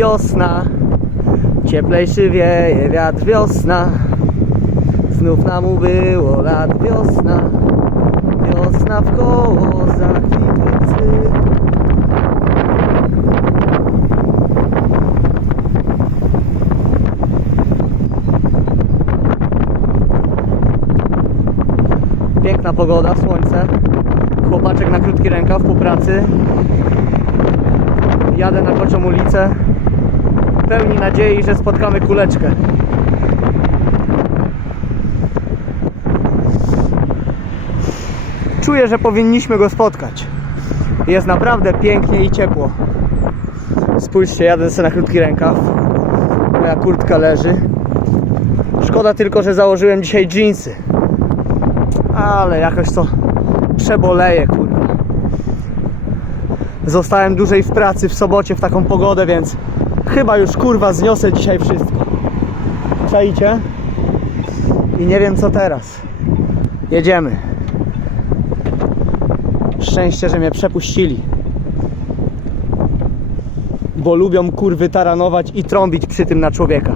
wiosna, cieplejszy wieje wiatr wiosna. Znów nam ubyło lat wiosna, wiosna w koło zakwitły. Piękna pogoda, słońce. Chłopaczek na krótki rękaw po pracy. Jadę na kocią ulicę. Pełni nadziei, że spotkamy kuleczkę. Czuję, że powinniśmy go spotkać. Jest naprawdę pięknie i ciepło. Spójrzcie, jadę sobie na krótki rękaw. Moja kurtka leży. Szkoda tylko, że założyłem dzisiaj dżinsy. Ale jakoś to przeboleję, kurwa. Zostałem dłużej w pracy w sobocie w taką pogodę, więc chyba już kurwa zniosę dzisiaj wszystko. Czajcie? I nie wiem co teraz. Jedziemy. Szczęście, że mnie przepuścili. Bo lubią kurwy taranować i trąbić przy tym na człowieka.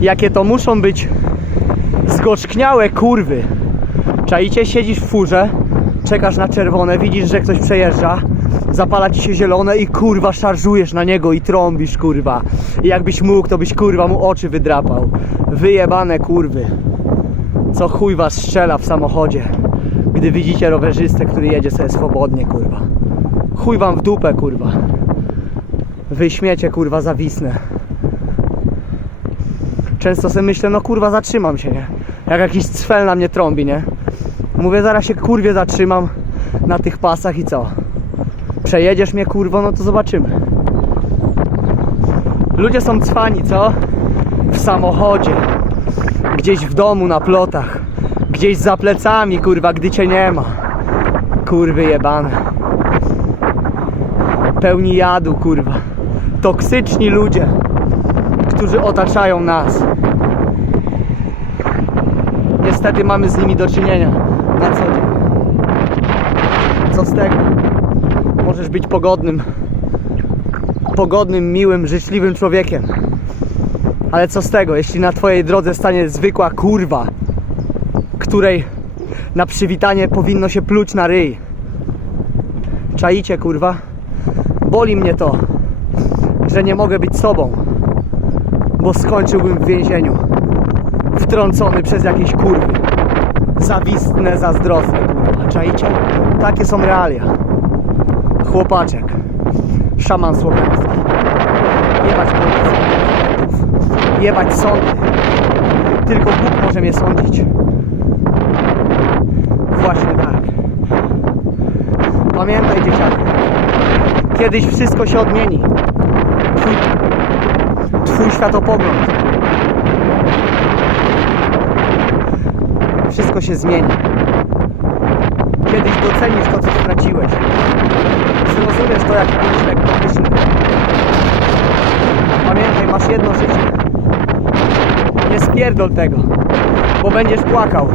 Jakie to muszą być zgorzkniałe kurwy. Czaicie, siedzisz w furze, czekasz na czerwone, widzisz, że ktoś przejeżdża, zapala ci się zielone i kurwa szarżujesz na niego i trąbisz kurwa. I jakbyś mógł, to byś kurwa mu oczy wydrapał. Wyjebane kurwy. Co chuj was strzela w samochodzie, gdy widzicie rowerzystę, który jedzie sobie swobodnie kurwa. Chuj wam w dupę kurwa. Wy śmiecie kurwa zawisnę. Często sobie myślę, no kurwa zatrzymam się, nie? Jak jakiś cfel na mnie trąbi, nie? Mówię, zaraz się kurwie zatrzymam na tych pasach i co? Przejedziesz mnie kurwo, no to zobaczymy. Ludzie są cwani, co? W samochodzie, gdzieś w domu na plotach, gdzieś za plecami, kurwa, gdy cię nie ma. Kurwy jebane. Pełni jadu, kurwa. Toksyczni ludzie, którzy otaczają nas. Niestety mamy z nimi do czynienia na co dzień. Co z tego? Możesz być pogodnym, pogodnym, miłym, życzliwym człowiekiem. Ale co z tego, jeśli na twojej drodze stanie zwykła kurwa, której na przywitanie powinno się pluć na ryj. Czaicie kurwa? Boli mnie to, że nie mogę być sobą, bo skończyłbym w więzieniu wtrącony przez jakieś kurwy. Zawistne, zazdrosne, kurwa. Czaicie? Takie są realia. Chłopaczek. Szaman słowiański. Jebać policję. Jebać sądy. Tylko Bóg może mnie sądzić. Właśnie tak. Pamiętaj, dzieciaku. Kiedyś wszystko się odmieni. Twój, twój światopogląd. wszystko się zmieni. Kiedyś docenisz to, co straciłeś. Zrozumiesz to, jak byłeś lekkomyślny. Pamiętaj, masz jedno życie. Nie spierdol tego, bo będziesz płakał.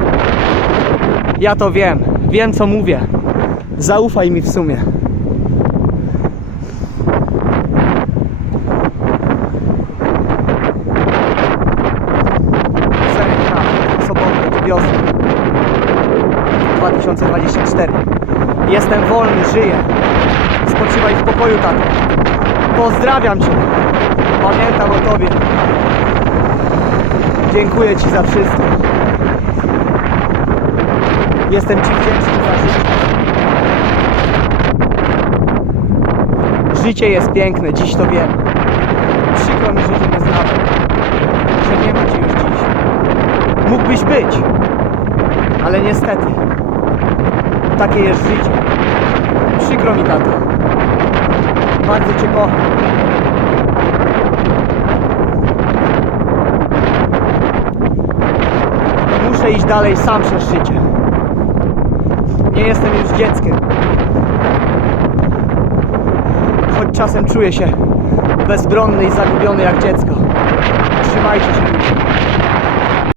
Ja to wiem. Wiem, co mówię. Zaufaj mi w sumie. Sobotę, wiosnę. 2024. Jestem wolny, żyję. Spoczywaj w pokoju, tato. Pozdrawiam Cię. Pamiętam o Tobie. Dziękuję Ci za wszystko. Jestem Ci wdzięczny za życie. Życie jest piękne, dziś to wiem. Przykro mi, że Cię nie znałem. Że nie ma Cię już dziś. Mógłbyś być, ale niestety. Takie jest życie. Przykro mi, tato. Bardzo Cię kocham. Muszę iść dalej sam przez życie. Nie jestem już dzieckiem. Choć czasem czuję się bezbronny i zagubiony jak dziecko. Trzymajcie się ludzie.